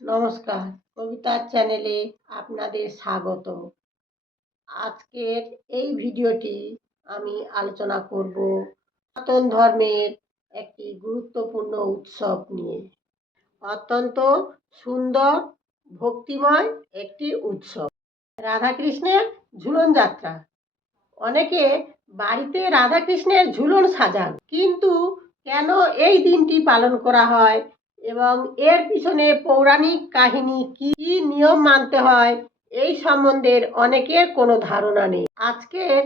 নমস্কার, কবিতার চ্যানেলে আপনাদের স্বাগত। আজকের এই ভিডিওটি আমি আলোচনা করব সনাতন ধর্মের একটি গুরুত্বপূর্ণ উৎসব নিয়ে। অত্যন্ত সুন্দর, ভক্তিময় একটি উৎসব, রাধাকৃষ্ণের ঝুলন যাত্রা। অনেকে বাড়িতে রাধাকৃষ্ণের ঝুলন সাজান, কিন্তু কেন এই দিনটি পালন করা হয় এবং এর পিছনে পৌরাণিক কাহিনী কি নিয়ম মানতে হয়, এই সম্বন্ধে অনেকের কোনো ধারণা নেই। আজকের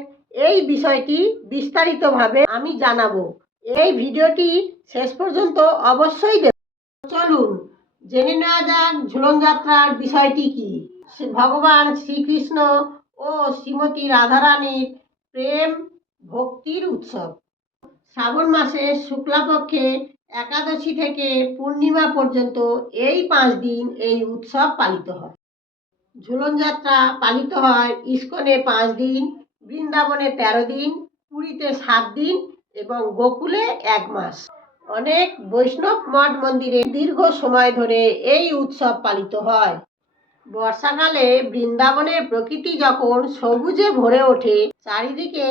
এই বিষয়টি বিস্তারিতভাবে আমি জানাবো। এই ভিডিওটি শেষ পর্যন্ত অবশ্যই দেখুন। চলুন জেনে নেওয়া যাক ঝুলন যাত্রার বিষয়টি কি। ভগবান শ্রীকৃষ্ণ ও শ্রীমতী রাধারানীর প্রেম ভক্তির উৎসব। শ্রাবণ মাসের শুক্লাপক্ষে একাদশী থেকে পূর্ণিমা পর্যন্ত এই 5 দিন এই উৎসব পালিত হয়। ঝুলন যাত্রা পালিত হয় ইস্কনে 5 দিন, বৃন্দাবনে 13 দিন, পুরীতে 7 দিন এবং গোকুলে 1 মাস। অনেক বৈষ্ণব মঠ মন্দিরে দীর্ঘ সময় ধরে এই উৎসব পালিত হয়। বর্ষাকালে বৃন্দাবনের প্রকৃতি যখন সবুজে ভরে ওঠে, চারিদিকে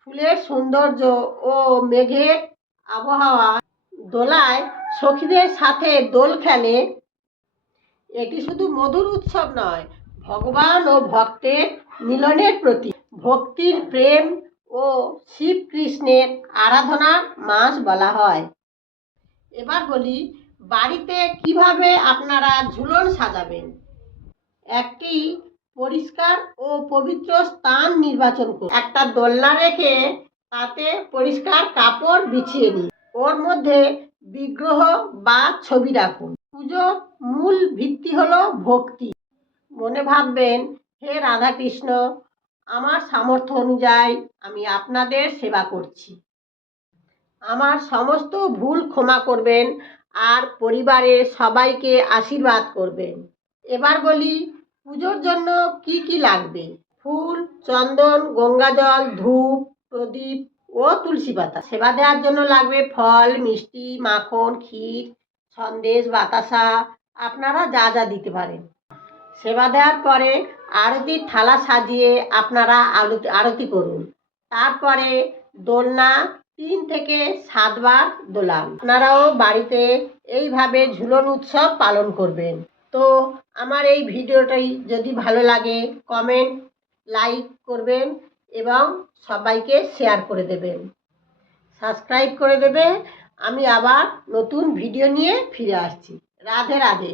ফুলের সৌন্দর্য ও মেঘের আবহাওয়া দোলায় সখীদের সাথে দোল খেলে, এটি শুধু মধুর উৎসব নয়, ভগবান ও ভক্তের মিলনের প্রতীক। ভক্তির, প্রেম ও শিবকৃষ্ণের আরাধনার মাস বলা হয়। এবার বলি বাড়িতে কিভাবে আপনারা ঝুলন সাজাবেন। একটি পরিষ্কার ও পবিত্র স্থান নির্বাচন করুন। একটা দোলনা রেখে তাতে পরিষ্কার কাপড় বিছিয়ে নিন। ওর মধ্যে বিগ্রহ বা ছবি রাখুন। পুজোর মূল ভিত্তি হলো ভক্তি। মনে ভাববেন, হে রাধাকৃষ্ণ, আমার সামর্থ্য অনুযায়ী আমি আপনাদের সেবা করছি। আমার সমস্ত ভুল ক্ষমা করবেন আর পরিবারের সবাইকে আশীর্বাদ করবেন। এবার বলি পুজোর জন্য কি কি লাগবে। ফুল, চন্দন, গঙ্গাজল, ধূপ, প্রদীপ ও তুলসী পাতা। সেবা দেওয়ার জন্য লাগবে ফল, মিষ্টি, মাখন, ক্ষীর, সন্দেশ, বাতাসা, আপনারা যা যা দিতে পারেন। সেবা দেওয়ার পরে আরতির থালা সাজিয়ে আপনারা আরতি করুন। তারপরে দোলনা 3 থেকে 7 বার দোলান। আপনারাও বাড়িতে এইভাবে ঝুলন উৎসব পালন করবেন। তো আমার এই ভিডিওটাই যদি ভালো লাগে কমেন্ট, লাইক করবেন এবং সবাইকে শেয়ার করে দেবেন, সাবস্ক্রাইব করে দেবে। আমি আবার নতুন ভিডিও নিয়ে ফিরে আসছি। রাধে রাধে।